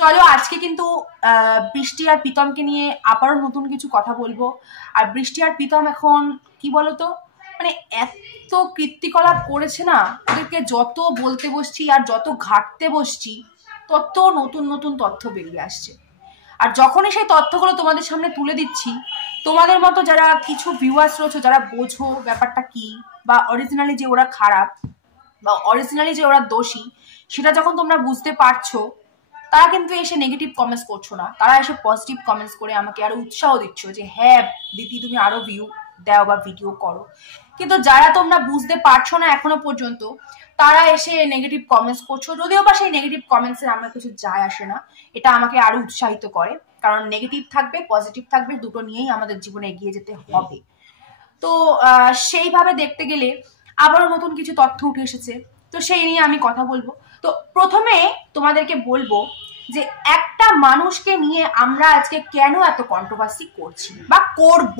চলো আজকে কিন্তু বৃষ্টি আর প্রীতমকে নিয়ে আবারও নতুন কিছু কথা বলবো। আর বৃষ্টি আর প্রীতম এখন কি বলতো, মানে এত কীর্তিকলাপ করেছে না, ওদেরকে যত বলতে বসছি আর যত ঘাটতে বসছি তত নতুন নতুন তথ্য বেরিয়ে আসছে। আর যখনই সেই তথ্যগুলো তোমাদের সামনে তুলে দিচ্ছি, তোমাদের মতো যারা কিছু ভিউয়ার্স রয়েছে, যারা বোঝো ব্যাপারটা কি, বা অরিজিনালি যে ওরা খারাপ বা অরিজিনালি যে ওরা দোষী, সেটা যখন তোমরা বুঝতে পারছো, তারা কিন্তু এসে নেগেটিভ কমেন্টস করছো না, তারা এসে পজিটিভ কমেন্টস করে আমাকে আরো উৎসাহ দিচ্ছ যে হ্যাঁ দিদি তুমি আরো ভিউ দাও বা ভিডিও করো। কিন্তু যারা তোমরা বুঝতে পারছো না এখনো পর্যন্ত, তারা এসে নেগেটিভ কমেন্টস করছো, যদিও বা সেই নেগেটিভ কমেন্টসে আমার কিছু যায় আসে না। এটা আমাকে আরো উৎসাহিত করে, কারণ নেগেটিভ থাকবে পজিটিভ থাকবে, দুটো নিয়েই আমাদের জীবনে এগিয়ে যেতে হবে। তো সেইভাবে দেখতে গেলে আবারও নতুন কিছু তথ্য উঠে এসেছে, তো সেই নিয়ে আমি কথা বলবো। তো প্রথমে তোমাদেরকে বলবো যে একটা মানুষকে নিয়ে আমরা আজকে কেন এত কন্ট্রোভার্সি করছি বা করব,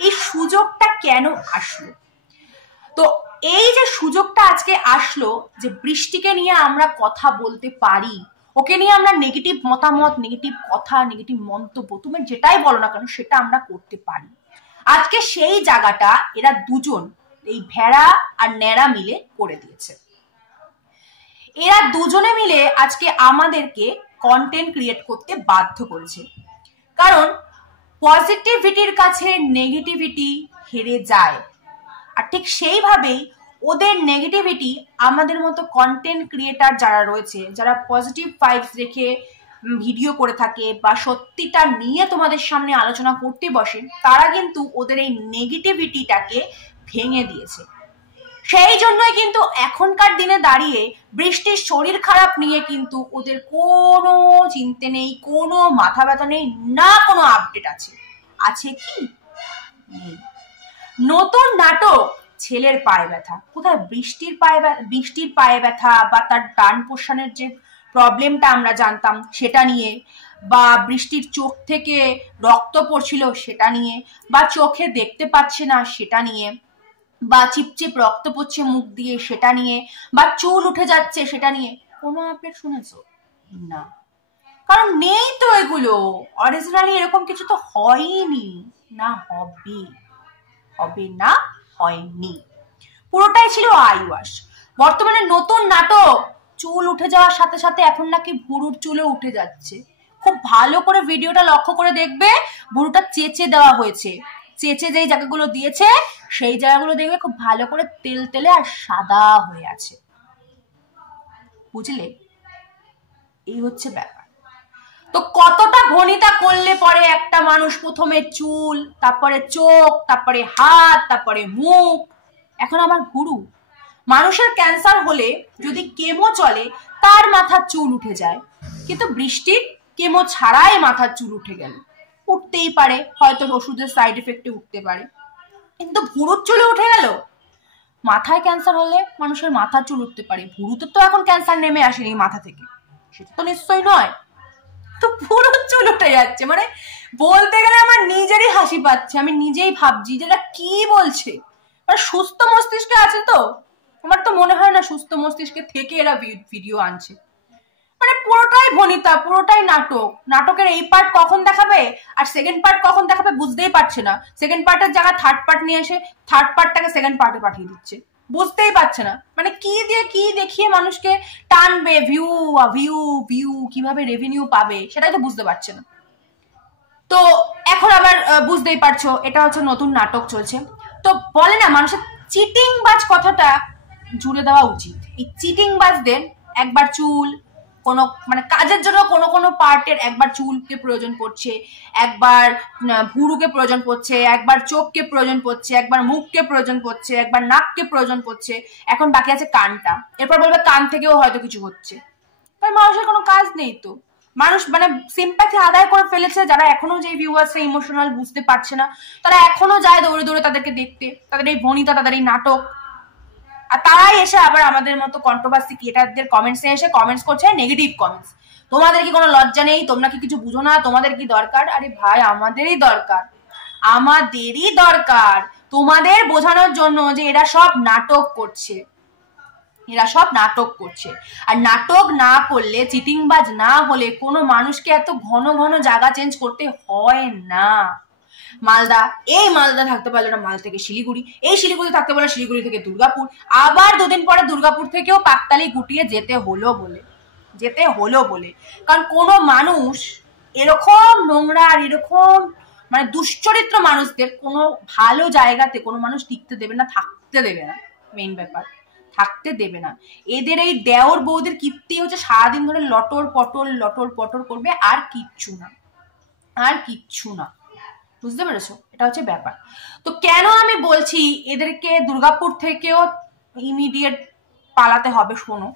এই সুযোগটা কেন আসলো। তো এই যে সুযোগটা আজকে আসলো যে বৃষ্টিকে নিয়ে আমরা কথা বলতে পারি, ওকে নিয়ে আমরা নেগেটিভ মতামত, নেগেটিভ কথা, নেগেটিভ মন্তব্য, তুমি যেটাই বলো না কেন সেটা আমরা করতে পারি। আজকে সেই জায়গাটা এরা দুজন, এই ভেড়া আর ন্যাড়া মিলে করে দিয়েছে। এরা দুজনে মিলে আজকে আমাদেরকে কন্টেন্ট ক্রিয়েট করতে বাধ্য করেছে, কারণ পজিটিভিটির কাছে নেগেটিভিটি হেরে যায়। আর ঠিক সেইভাবেই ওদের নেগেটিভিটি আমাদের মতো কন্টেন্ট ক্রিয়েটার যারা রয়েছে, যারা পজিটিভ ভাইবস রেখে ভিডিও করে থাকে বা সত্যিটা নিয়ে তোমাদের সামনে আলোচনা করতে বসে, তারা কিন্তু ওদের এই নেগেটিভিটিটাকে ভেঙে দিয়েছে। সেই জন্যই কিন্তু এখনকার দিনে দাঁড়িয়ে বৃষ্টির শরীর খারাপ নিয়ে কিন্তু ওদের কোনো চিন্তা নেই, কোনো মাথা ব্যথা নেই, না কোনো আপডেট আছে। আছে কি? নতুন নাটক ছেলের পায়ে ব্যথা, কোথায় বৃষ্টির পায়ে ব্যথা বা তার ডান পোষণের যে প্রবলেমটা আমরা জানতাম সেটা নিয়ে, বা বৃষ্টির চোখ থেকে রক্ত পড়ছিল সেটা নিয়ে, বা চোখে দেখতে পাচ্ছে না সেটা নিয়ে, বা চিপচিপ রক্ত পড়ছে মুখ দিয়ে সেটা নিয়ে, বা চুল উঠে যাচ্ছে সেটা নিয়ে কোনো আপডেট শুনেছো? না, কারণ নেই তো এগুলো। অরিজিনালি এরকম কিছু তো হয়নি, না হবে, হবে না, হয়নি, পুরোটাই ছিল আইওয়াশ। বর্তমানে নতুন নাটক, চুল উঠে যাওয়ার সাথে সাথে এখন নাকি ভুরুর চুলও উঠে যাচ্ছে। খুব ভালো করে ভিডিওটা লক্ষ্য করে দেখবে, ভুরুটা চেঁচে দেওয়া হয়েছে। চেঁচে যেই জায়গাগুলো দিয়েছে সেই জায়গাগুলো দেখবে খুব ভালো করে তেল তেলে আর সাদা হয়ে আছে, বুঝলে? এই হচ্ছে ব্যাপার। তো কতটা ঘনিতা করলে পরে একটা মানুষ প্রথমে চুল, তারপরে চোখ, তারপরে হাত, তারপরে মুখ, এখন আবার ভুরু। মানুষের ক্যান্সার হলে যদি কেমো চলে তার মাথার চুল উঠে যায়, কিন্তু বৃষ্টির কেমো ছাড়াই মাথার চুল উঠে গেল, উঠতেই পারে, হয়তো ওষুধের সাইড এফেক্টে উঠতে পারে, কিন্তু ভুরুর চুলে উঠে গেল। মাথায় ক্যান্সার হলে মানুষের মাথার চুল উঠতে পারে, ভুরুতে তো এখন ক্যান্সার নেমে আসেনি মাথা থেকে, সেটা তো নিশ্চয়ই নয়। তো পুরো চুল উঠে যাচ্ছে, মানে বলতে গেলে আমার নিজেরই হাসি পাচ্ছে। আমি নিজেই ভাবছি যেটা কি বলছে। মানে সুস্থ মস্তিষ্কে আছে তো? আমার তো মনে হয় না সুস্থ মস্তিষ্কে থেকে এরা ভিডিও আনছে। মানে পুরোটাই ভনিতা, পুরোটাই নাটক। নাটকের এই পার্ট কখন দেখাবে আর সেকেন্ড পার্ট কখন দেখাবে বুঝতেই পারছে না। সেকেন্ড পার্টের জায়গায় থার্ড পার্ট নিয়ে এসে থার্ড পার্টটাকে সেকেন্ড পার্টে পাঠিয়ে দিচ্ছে, বুঝতেই পারছে না। মানে কি দিয়ে কি দেখিয়ে মানুষকে টানবে, ভিউ ভিউ ভিউ, কিভাবে রেভিনিউ পাবে সেটাই তো বুঝতে পারছে না। তো এখন আবার বুঝতেই পারছো এটা হচ্ছে নতুন নাটক চলছে। তো বলে না, মানুষের চিটিং বাজ কথাটা জুড়ে দেওয়া উচিত। এই চিটিং বাজদের একবার চুল, কোনো মানে কাজের জন্য কোনো কোনো পার্টের একবার চুলকে প্রয়োজন পড়ছে, একবার ভুরুকে প্রয়োজন পড়ছে, একবার চোখকে প্রয়োজন পড়ছে, একবার মুখকে প্রয়োজন পড়ছে, একবার নাককে প্রয়োজন পড়ছে, এখন বাকি আছে কানটা। এরপর বলবে কান থেকেও হয়তো কিছু হচ্ছে। তাই মানুষের কোনো কাজ নেই তো। মানুষ মানে সিম্প্যাথি আদায় করে ফেলেছে। যারা এখনো যে ভিউয়ার্সরা ইমোশনাল বুঝতে পারছে না, তারা এখনো যায় দৌড়ে দৌড়ে তাদেরকে দেখতে, তাদের এই ভনিতা, তাদের এই নাটক। আর তারাই এসে আবার আমাদের মতো কন্ট্রোভার্সি ক্রিয়েটারদের কমেন্টসে এসে কমেন্টস করছে নেগেটিভ কমেন্টস। তোমাদের কি কোনো লজ্জা নেই? তোমরা কি কিছু বুঝো না? তোমাদের কি দরকার? আরে ভাই, আমাদেরই দরকার, আমাদেরই দরকার তোমাদের বোঝানোর জন্য যে এরা সব নাটক করছে। এরা সব নাটক করছে। আর নাটক না করলে, চিটিংবাজ না হলে কোনো মানুষকে এত ঘন ঘন জায়গা চেঞ্জ করতে হয় না। মালদা, এই মালদা থাকতে পারলো না, মালদা থেকে শিলিগুড়ি, এই শিলিগুড়ি থাকতে পারলো শিলিগুড়ি থেকে দুর্গাপুর, আবার দুদিন পরে দুর্গাপুর থেকেও পাকতালি গুটিয়ে যেতে হলো বলে। কারণ কোনো মানুষ এরকম নোংরা আর এরকম মানে দুশ্চরিত্র মানুষদের কোনো ভালো জায়গাতে কোনো মানুষ টিকতে দেবে না, থাকতে দেবে না। মেইন ব্যাপার, থাকতে দেবে না। এদের এই দেওর বৌদের কীর্তি হচ্ছে সারাদিন ধরে লটর পটর করবে, আর কিচ্ছু না। বুঝতে পেরেছো? এটা হচ্ছে ব্যাপার। তো কেন আমি বলছি এদেরকে দুর্গাপুর থেকেও ইমিডিয়েট পালাতে হবে? শোনো,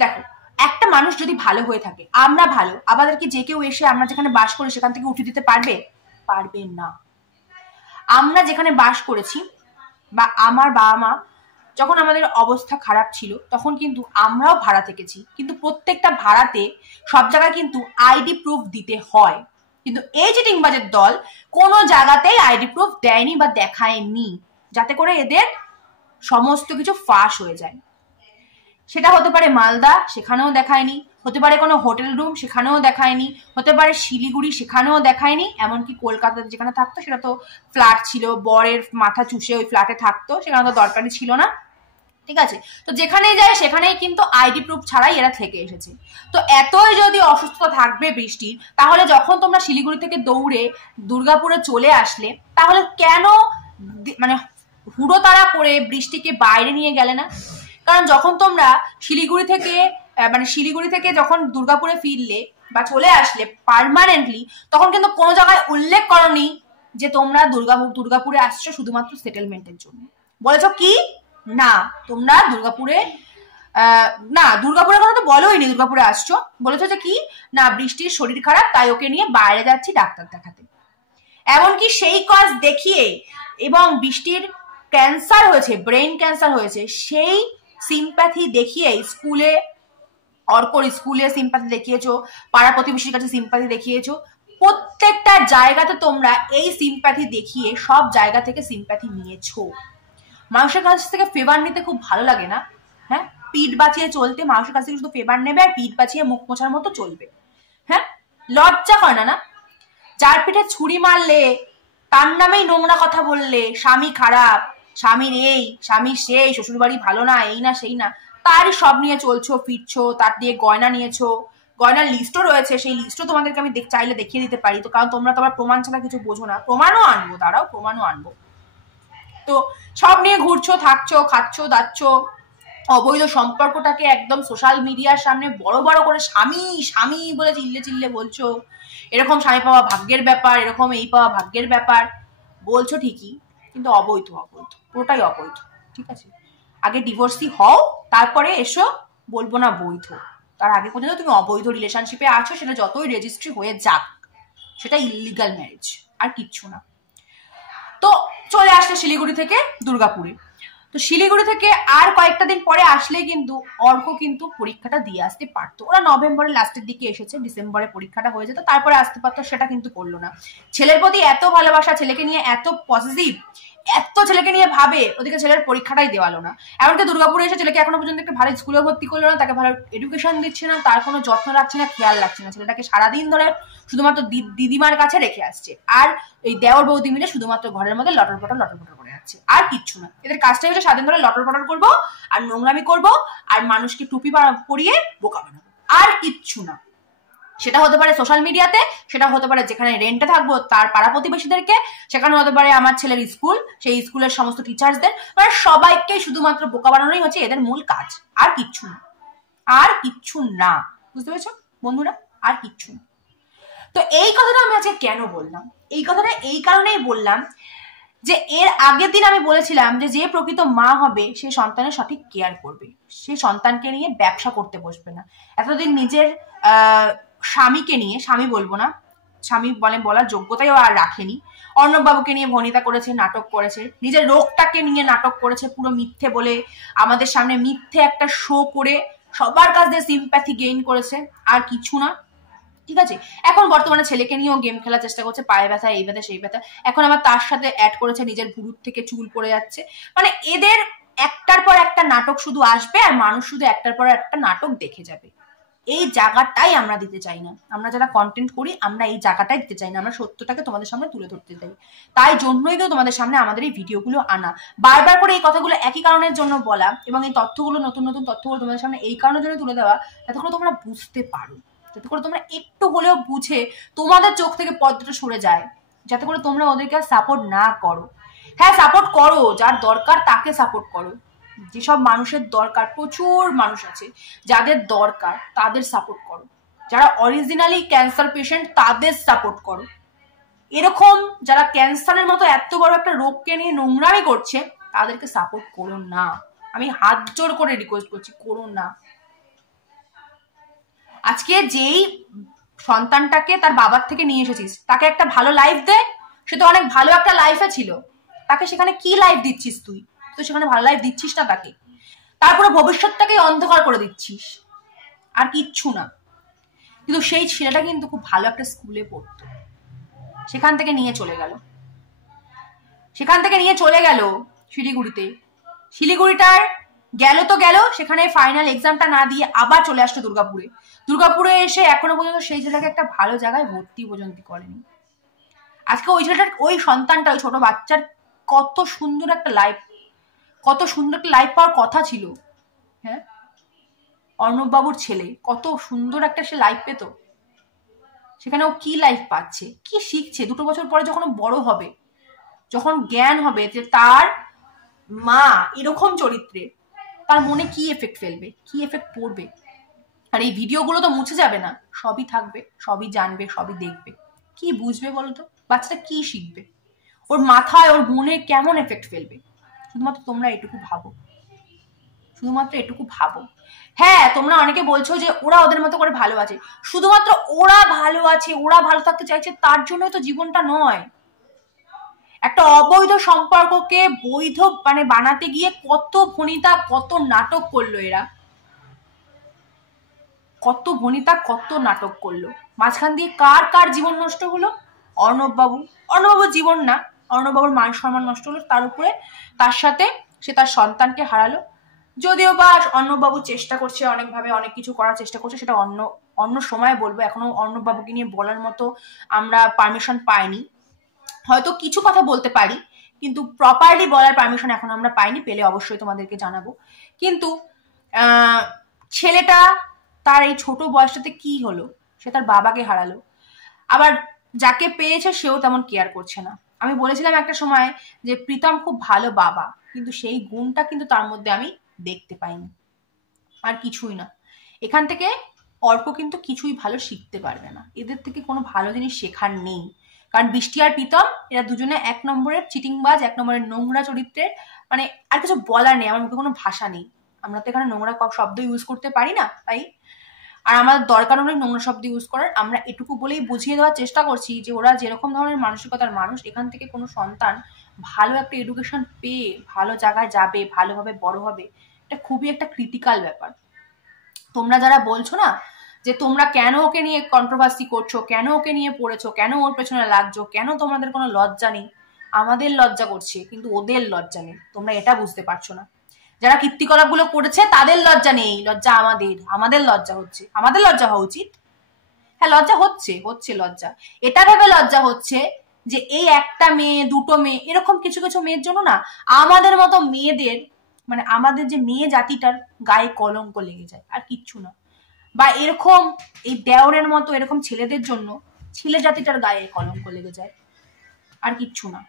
দেখো, একটা মানুষ যদি ভালো হয়ে থাকে, আমরা ভালো, আমাদেরকে যে কেউ এসে আমরা যেখানে বাস করি সেখান থেকে উঠে দিতে পারবে না। আমরা যেখানে বাস করেছি বা আমার বাবা মা যখন আমাদের অবস্থা খারাপ ছিল তখন কিন্তু আমরাও ভাড়া থেকেছি, কিন্তু প্রত্যেকটা ভাড়াতে সব জায়গায় কিন্তু আইডি প্রুফ দিতে হয়। কিন্তু এই চিটিংবাজের দল কোনো জায়গাতেই আইডি প্রুফ দেয়নি বা দেখায়নি, যাতে করে এদের সমস্ত কিছু ফাঁস হয়ে যায়। সেটা হতে পারে মালদা, সেখানেও দেখায়নি, হতে পারে কোনো হোটেল রুম, সেখানেও দেখায়নি, হতে পারে শিলিগুড়ি, সেখানেও দেখায়নি, এমনকি কলকাতাতে যেখানে থাকতো সেটা তো ফ্ল্যাট ছিল, বরের মাথা চুষে ওই ফ্ল্যাটে থাকতো, সেখানে তো দরকারই ছিল না। ঠিক আছে, তো যেখানে যায় সেখানেই কিন্তু আইডি প্রুফ ছাড়াই এরা থেকে এসেছে। তো এতই যদি অসুস্থতা থাকবে বৃষ্টির, তাহলে যখন তোমরা শিলিগুড়ি থেকে দৌড়ে দুর্গাপুরে চলে আসলে, তাহলে কেন মানে হুড়োতাড়া করে বৃষ্টিকে বাইরে নিয়ে গেলে না? কারণ যখন তোমরা শিলিগুড়ি থেকে যখন দুর্গাপুরে ফিরলে বা চলে আসলে পার্মানেন্টলি, তখন কিন্তু কোনো জায়গায় উল্লেখ করনি যে তোমরা দুর্গাপুরে আসছো শুধুমাত্র সেটেলমেন্টের জন্য। বলেছো কি না তোমরা দুর্গাপুরের কথা তো বলোইনি দুর্গাপুরে আসছো, বলেছো যে কি না বৃষ্টির শরীর খারাপ তাই ওকে নিয়ে বাইরে যাচ্ছি ডাক্তার দেখাতে। এমনকি সেই কজ দেখিয়ে এবং বৃষ্টির ক্যান্সার হয়েছে, ব্রেন ক্যান্সার হয়েছে, সেই সিম্প্যাথি দেখিয়ে স্কুলে সিম্প্যাথি দেখিয়েছো, পাড়া প্রতিবেশীর কাছে সিম্প্যাথি দেখিয়েছো, প্রত্যেকটা জায়গাতে তোমরা এই সিম্প্যাথি দেখিয়ে সব জায়গা থেকে সিম্প্যাথি নিয়েছো। মানুষের কাছ থেকে ফেভার নিতে খুব ভালো লাগে না? হ্যাঁ, পিঠ বাঁচিয়ে চলতে, মানুষের কাছ থেকে শুধু ফেভার নেবে আর পিঠ বাঁচিয়ে মুখ মোছার মতো চলবে। হ্যাঁ, লজ্জা হয় না? যার পিঠে ছুরি মারলে, তার নামেই নোংরা কথা বললে, স্বামী খারাপ, স্বামীর এই, স্বামীর সেই, শ্বশুর বাড়ি ভালো না, এই না সেই না, তারই সব নিয়ে চলছো ফিরছো, তার দিয়ে গয়না নিয়েছো, গয়নার লিস্টও রয়েছে, সেই লিস্টও তোমাদেরকে আমি চাইলে দেখিয়ে দিতে পারি। তো কারণ তোমরা তো আবার প্রমাণ ছাড়া কিছু বোঝো না, প্রমাণও আনবো। তো সব নিয়ে ঘুরছো, থাকছো, খাচ্ছো, দাচ্ছো, অবৈধ সম্পর্কটাকে একদম সোশ্যাল মিডিয়ার সামনে বড় করে স্বামী বলে চিল্লে বলছো, এরকম স্বামী পাওয়া ভাগ্যের ব্যাপার, এরকম এই পাওয়া ভাগ্যের ব্যাপার বলছো ঠিকই, কিন্তু অবৈধ, পুরোটাই অবৈধ। ঠিক আছে, আগে ডিভোর্সি হও, তারপরে এসো বলবো না বৈধ। তার আগে পর্যন্ত তুমি অবৈধ রিলেশনশিপে আছো, সেটা যতই রেজিস্ট্রি হয়ে যাক, সেটা ইলিগাল ম্যারেজ, আর কিচ্ছু না। তো চলে আসলে শিলিগুড়ি থেকে দুর্গাপুরে। তো শিলিগুড়ি থেকে আর কয়েকটা দিন পরে আসলে কিন্তু অর্ক কিন্তু পরীক্ষাটা দিয়ে আসতে পারতো। ওরা নভেম্বরের লাস্টের দিকে এসেছে, ডিসেম্বরে পরীক্ষাটা হয়ে যেত, তারপরে আসতে পারতো, সেটা কিন্তু করলো না। ছেলের প্রতি এত ভালোবাসা, ছেলেকে নিয়ে এত পজিটিভ, এত ছেলেকে নিয়ে ভাবে, ওদিকে ছেলের পরীক্ষাটাই দেওয়ালো না। এমনকি দুর্গাপুরে এসে ছেলেকে এখনো পর্যন্ত একটা ভালো স্কুলে ভর্তি করলো না, তাকে ভালো এডুকেশন দিচ্ছে না, তার কোনো যত্ন রাখছে না, খেয়াল রাখছে না। ছেলেটাকে সারাদিন ধরে শুধুমাত্র দিদিমার কাছে রেখে আসছে, আর এই দেওর বৌদি মিলে শুধুমাত্র ঘরের মধ্যে লটর পটর করে যাচ্ছে, আর কিচ্ছু না। এদের কাজটাই হচ্ছে সারাদিন ধরে লটর পটর করবো আর নোংরামি করবো আর মানুষকে টুপি পরিয়ে বোকা বানাবো, আর কিচ্ছু না। সেটা হতে পারে সোশ্যাল মিডিয়াতে, সেটা হতে পারে যেখানে রেন্টে থাকবো তার পাড়া প্রতিবেশীদেরকে, সেখানে হতে পারে আমার ছেলের স্কুল, সেই স্কুলের সমস্ত টিচার্সদের, মানে সবাইকে শুধুমাত্র বোকা বানানোই হচ্ছে এদের মূল কাজ, আর কিচ্ছু না। বুঝতে পেরেছো বন্ধুরা? আর কিচ্ছু না। তো এই কথাটা আমি আজকে কেন বললাম? এই কথাটা এই কারণেই বললাম যে এর আগের দিন আমি বলেছিলাম যে প্রকৃত মা হবে সে সন্তানের সঠিক কেয়ার করবে, সে সন্তানকে নিয়ে ব্যবসা করতে বসবে না। এতদিন নিজের স্বামীকে নিয়ে, স্বামী বলবো না, স্বামী বলার যোগ্যতাও আর রাখেনি, অর্ণববাবুকে নিয়ে ভনিতা করেছে, নাটক করেছে, নিজের রোগটাকে নিয়ে নাটক করেছে, পুরো মিথ্যে বলে আমাদের সামনে মিথ্যে একটা শো করে সবার কাছ দিয়ে সিম্প্যাথি গেইন করেছে, আর কিছু না। ঠিক আছে, এখন বর্তমানে ছেলেকে নিয়েও গেম খেলার চেষ্টা করছে, পায়ে ব্যথা, এই ব্যথা, সেই ব্যথা, এখন আবার তার সাথে অ্যাড করেছে নিজের ভুরুর থেকে চুল পড়ে যাচ্ছে। মানে এদের একটার পর একটা নাটক শুধু আসবে আর মানুষ শুধু একটার পর একটা নাটক দেখে যাবে। এই জায়গাটাই আমরা দিতে চাই না। আমরা যারা কন্টেন্ট করি আমরা এই জায়গাটাই দিতে চাই না। আমরা সত্যটাকে তোমাদের সামনে তুলে ধরতে চাই। তাই জন্যই তো তোমাদের সামনে আমাদের এই ভিডিওগুলো আনা, বারবার করে এই কথাগুলো একই কারণের জন্য বলা, এবং এই তথ্যগুলো নতুন নতুন তথ্যগুলো তোমাদের সামনে এই কারণের জন্য তুলে দেওয়া, যাতে করে তোমরা বুঝতে পারো, যাতে করে তোমরা একটু হলেও বুঝে তোমাদের চোখ থেকে পর্দাটা সরে যায়, যাতে করে তোমরা ওদেরকে সাপোর্ট না করো। হ্যাঁ, সাপোর্ট করো, যার দরকার তাকে সাপোর্ট করো। যেসব মানুষের দরকার, প্রচুর মানুষ আছে যাদের দরকার, তাদের সাপোর্ট করো। যারা অরিজিনালি ক্যান্সার পেশেন্ট তাদের সাপোর্ট করো। এরকম যারা ক্যান্সারের মতো এত বড় একটা রোগকে নিয়ে নোংরামি করছে তাদেরকে সাপোর্ট করো না। আমি হাত জোর করে রিকোয়েস্ট করছি, করো না। আজকে যেই সন্তানটাকে তার বাবার থেকে নিয়ে এসেছিস তাকে একটা ভালো লাইফ দে। সে তো অনেক ভালো একটা লাইফে ছিল, তাকে সেখানে কি লাইফ দিচ্ছিস তুই? তো সেখানে ভালো লাইফ দিচ্ছিস না তাকে, তারপরে ভবিষ্যৎটাকে অন্ধকার করে দিচ্ছিস, আর কিচ্ছু না। কিন্তু সেই ছেলেটা কিন্তু খুব ভালো একটা স্কুলে পড়তো, সেখান থেকে নিয়ে চলে গেল, শিলিগুড়িতে। শিলিগুড়িটার গেল তো গেল, সেখানে ফাইনাল এক্সামটা না দিয়ে আবার চলে আসতো দুর্গাপুরে এসে এখনো পর্যন্ত সেই ছেলেটাকে একটা ভালো জায়গায় ভর্তি পর্যন্ত করেনি। আজকে ওই ছেলেটার, ওই সন্তানটা, ওই ছোট বাচ্চার কত সুন্দর একটা লাইফ পাওয়ার কথা ছিল। হ্যাঁ, অর্ণব বাবুর ছেলে কত সুন্দর একটা সে লাইফ পেত, সেখানে ও কি লাইফ পাচ্ছে, কি শিখছে? 2 বছর পরে যখন বড় হবে, যখন জ্ঞান হবে যে তার মা এরকম চরিত্রে, তার মনে কি এফেক্ট ফেলবে, কি এফেক্ট পড়বে। আর এই ভিডিওগুলো তো মুছে যাবে না, সবই থাকবে, সবই জানবে, সবই দেখবে। কি বুঝবে বলতো? বাচ্চাটা কি শিখবে? ওর মাথায়, ওর মনে কেমন এফেক্ট ফেলবে? শুধুমাত্র তোমরা এটুকু ভাবো। হ্যাঁ, তোমরা অনেকে বলছো যে ওরা ওদের মতো করে ভালো আছে। শুধুমাত্র ওরা ভালো আছে, ওরা ভালো থাকতে চাইছে, তার জন্যই তো জীবনটা নয়। একটা অবৈধ সম্পর্ককে বৈধ বানাতে গিয়ে কত ভনিতা, কত নাটক করলো এরা, কত নাটক করলো। মাঝখান দিয়ে কার জীবন নষ্ট হলো? অর্ণব বাবুর জীবন না, অর্ণব বাবুর মান সম্মান নষ্ট হলো, তার উপরে তার সাথে সে তার সন্তানকে হারালো। যদিও বা অর্ণব বাবু চেষ্টা করছে, অনেকভাবে অনেক কিছু করার চেষ্টা করছে, সেটা অন্য সময় বলবো। এখনো অর্ণব বাবুকে নিয়ে বলার মতো আমরা পারমিশন পাইনি। হয়তো কিছু কথা বলতে পারি, কিন্তু প্রপারলি বলার পারমিশন এখন আমরা পাইনি, পেলে অবশ্যই তোমাদেরকে জানাবো। কিন্তু ছেলেটা তার এই ছোট বয়সটাতে কি হলো? সে তার বাবাকে হারালো, আবার যাকে পেয়েছে সেও তেমন কেয়ার করছে না। আমি বলেছিলাম একটা সময় যে প্রীতম খুব ভালো বাবা, কিন্তু সেই গুণটা কিন্তু তার মধ্যে আমি দেখতে পাইনি। আর কিছুই না, এখান থেকে অর্ক কিন্তু কিছুই ভালো শিখতে পারবে না, এদের থেকে কোনো ভালো জিনিস শেখার নেই। কারণ বৃষ্টি আর প্রীতম এরা দুজনে 1 নম্বরের চিটিংবাজ, 1 নম্বরের নোংরা চরিত্রের। আর কিছু বলার নেই, আমার মুখে কোনো ভাষা নেই। আমরা তো এখানে নোংরা শব্দ ইউজ করতে পারি না, তাই। আর আমাদের দরকার হলে নোংরা শব্দ ইউজ করার। আমরা এটুকু বলেই বুঝিয়ে দেওয়ার চেষ্টা করছি যে ওরা যেরকম ধরনের মানসিকতার মানুষ, এখান থেকে কোনো সন্তান ভালো একটা এডুকেশন পেয়ে ভালো জায়গায় যাবে, ভালোভাবে বড় হবে, এটা খুবই একটা ক্রিটিক্যাল ব্যাপার। তোমরা যারা বলছো না যে তোমরা কেন ওকে নিয়ে কন্ট্রোভার্সি করছো, কেন ওকে নিয়ে পড়েছো, কেন ওর পেছনে লাগছো, কেন তোমাদের কোনো লজ্জা নেই? আমাদের লজ্জা করছে, কিন্তু ওদের লজ্জা নেই। তোমরা এটা বুঝতে পারছো না। যারা কীর্তিকলাপগুলো করেছে তাদের লজ্জা নেই, লজ্জা আমাদের লজ্জা হচ্ছে। আমাদের লজ্জা হওয়া উচিত। হ্যাঁ, লজ্জা হচ্ছে লজ্জা। এটা ভেবে লজ্জা হচ্ছে যে এই একটা মেয়ে, 2টো মেয়ে, এরকম কিছু মেয়ের জন্য না আমাদের মতো মেয়েদের, আমাদের যে মেয়ে জাতিটার গায়ে কলঙ্ক লেগে যায়, আর কিচ্ছু না। বা এরকম এই দেওরের মতো এরকম ছেলেদের জন্য ছেলে জাতিটার গায়ে কলঙ্ক লেগে যায়, আর কিচ্ছু না।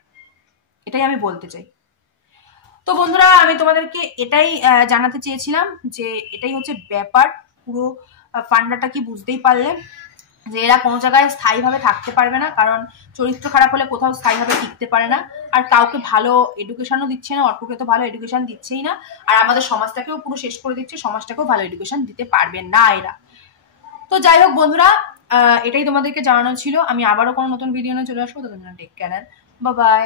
এটাই আমি বলতে চাই। তো বন্ধুরা, আমি তোমাদেরকে এটাই জানাতে চেয়েছিলাম যে এটাই হচ্ছে ব্যাপার। পুরো ফান্ডাটা কি বুঝতেই পারলে যে এরা কোনো জায়গায় স্থায়ীভাবে থাকতে পারবে না, কারণ চরিত্র খারাপ হলে কোথাও স্থায়ীভাবে টিকতে পারে না। আর কাউকে ভালো এডুকেশনও দিচ্ছে না, অর্ককে তো ভালো এডুকেশন দিচ্ছেই না, আর আমাদের সমাজটাকেও পুরো শেষ করে দিচ্ছে, সমাজটাকেও ভালো এডুকেশন দিতে পারবে না এরা। তো যাই হোক বন্ধুরা, এটাই তোমাদেরকে জানানো ছিল। আমি আবারও কোনো নতুন ভিডিও নিয়ে চলে আসবো। ততক্ষণ টেক কেয়ার, বাই বাই।